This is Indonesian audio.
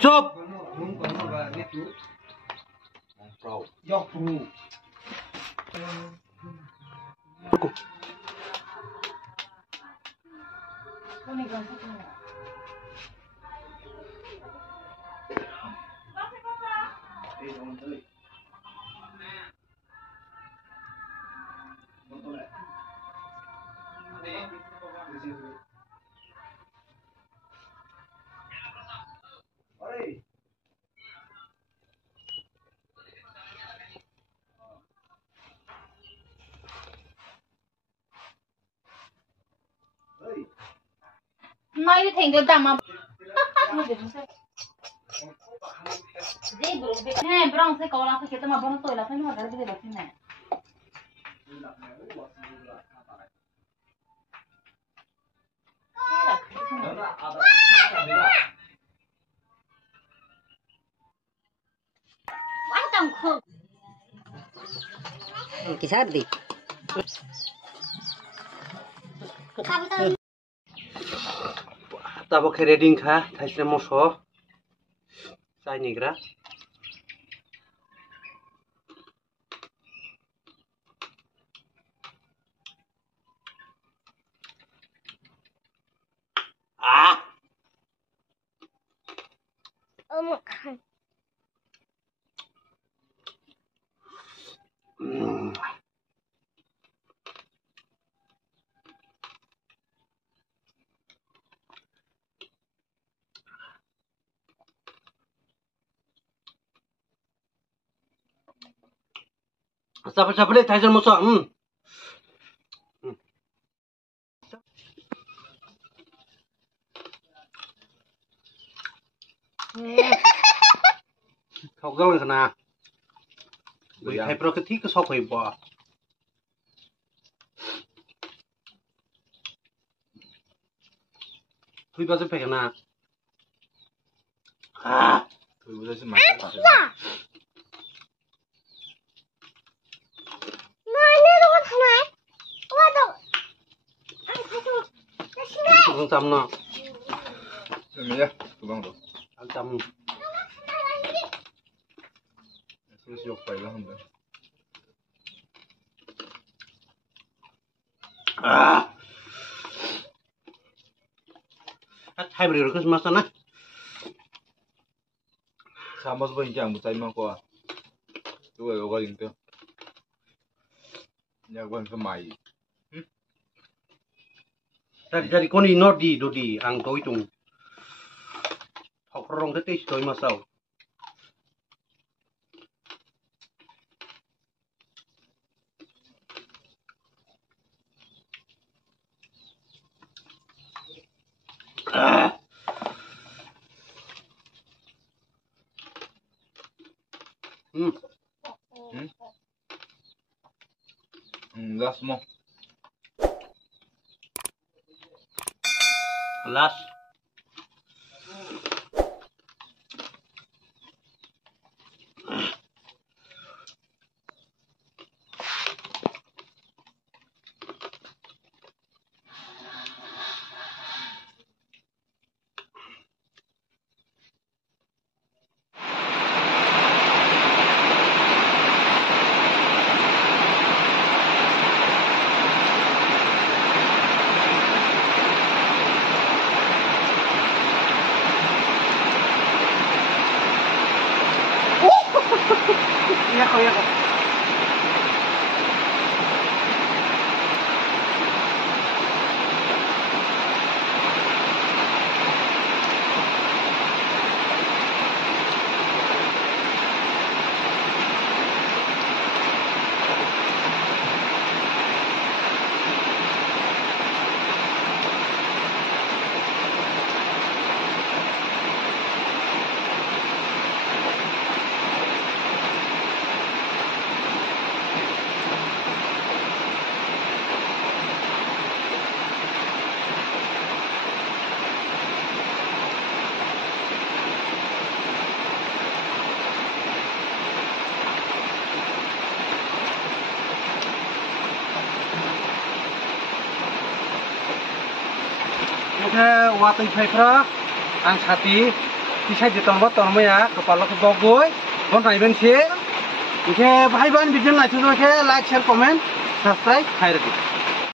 Chụp. Nói như thành được đầm mà. Dễ bro, nè, bro, sẽ có là phải kita mà bro tôi là phải nó ra được thế này. Quá tầm khờ. Cái sát đi. Tabo kereding kha, thaisne moso. Sai nigra. Ah. Siapa deh Tyson musuh. Kau gaul kena. Bagi hai pro ketik ke sok hai ba. Tui ba se pe kena. Ah. Tui ba se mai. Tukang cam na. Ini ya, tukang tu. Cam. Terus yok pai lah hamba. Ah. Hai beri ke semasa na. Sama sebuah jam butai mako. Tu yo ga ling tu. Ya gwan semai. Dari koni nordi dodi ang toi tung. Hok rong te toi masau. Gas mo. Last. Iya kok. Watay paper ang sati kisah di tombol tombol ya kepala ke bogoi bon raiben sih. Oke, bye bye video nanti tuh ke like share comment subscribe hai